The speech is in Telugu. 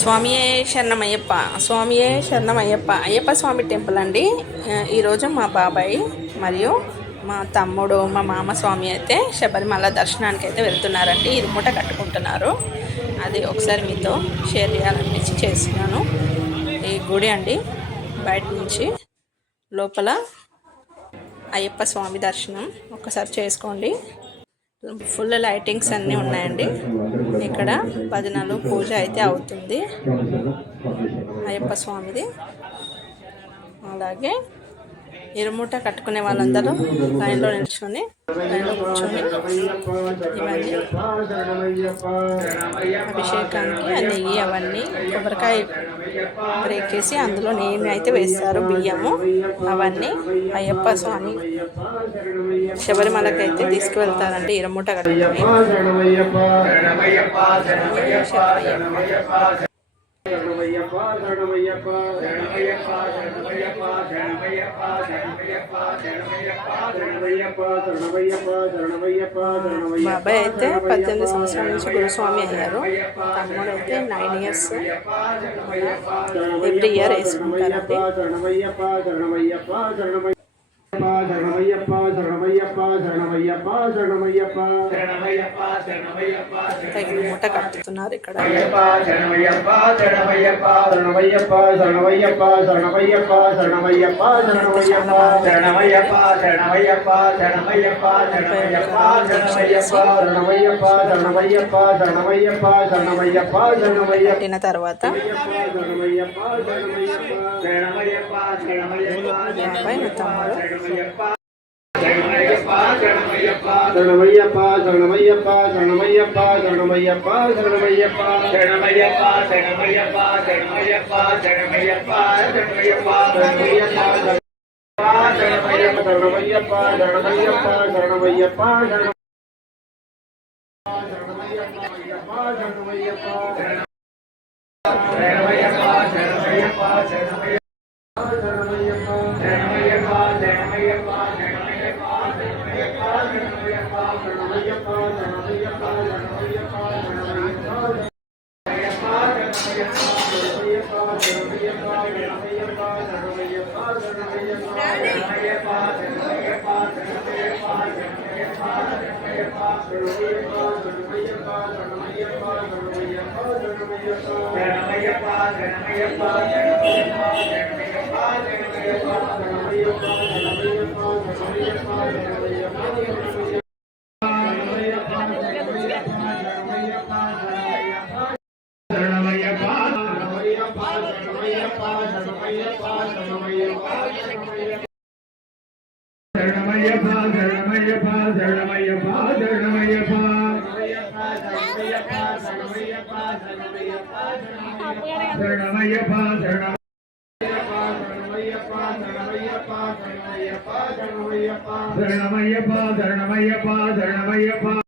స్వామియే శరణమయ్యప్ప, స్వామియే శరణమయ్యప్ప. అయ్యప్ప స్వామి టెంపుల్ అండి. ఈరోజు మా బాబాయ్ మరియు మా తమ్ముడు, మా మామ స్వామి అయితే శబరిమల దర్శనానికి అయితే వెళ్తున్నారండి. ఇది మూట కట్టుకుంటున్నారు. అది ఒకసారి మీతో షేర్ చేయాలనిపించి చేస్తున్నాను. ఈ గుడి అండి, బయట నుంచి లోపల అయ్యప్ప స్వామి దర్శనం ఒకసారి చేసుకోండి. ఫుల్ లైటింగ్స్ అన్నీ ఉన్నాయండి. ఇక్కడ భజనలు పూజ అయితే అవుతుంది అయ్యప్ప స్వామిది. అలాగే ఇరుముట కట్టుకునే వాళ్ళందరూ లైన్లో నిల్చుని లైన్లో కూర్చొని ఇవన్నీ అభిషేకానికి ఆ నెయ్యి అవన్నీ కొబ్బరికాయ బ్రేక్ చేసి అందులో నెయ్యి అయితే వేస్తారు, బియ్యము అవన్నీ అయ్యప్ప స్వామి శబరిమలకి అయితే తీసుకువెళ్తారండి ఇరుముట కట్టుకుని. బాబాయ్ అయితే 18 సంవత్సరాల నుంచి గురుస్వామి అయ్యారు. తమ్ముడు అయితే 9 years. Every year వేసుకుంటారండి. మూట కట్టుతున్నారు ఇక్కడ. కట్టిన తర్వాత శరణమయ్యప్ప శరణమయ్యప్ప శరణమయ్యప్ప శరణమయ్యప్ప శరణమయ్యప్ప శరణమయ్యప్ప శరణమయ్యప్ప శరణమయ్యప్ప శరణమయ్యప్ప శరణమయ్యప్ప శరణమయ్యప్ప శరణమయ్యప్ప శరణమయ్యప్ప శరణమయ్యప్ప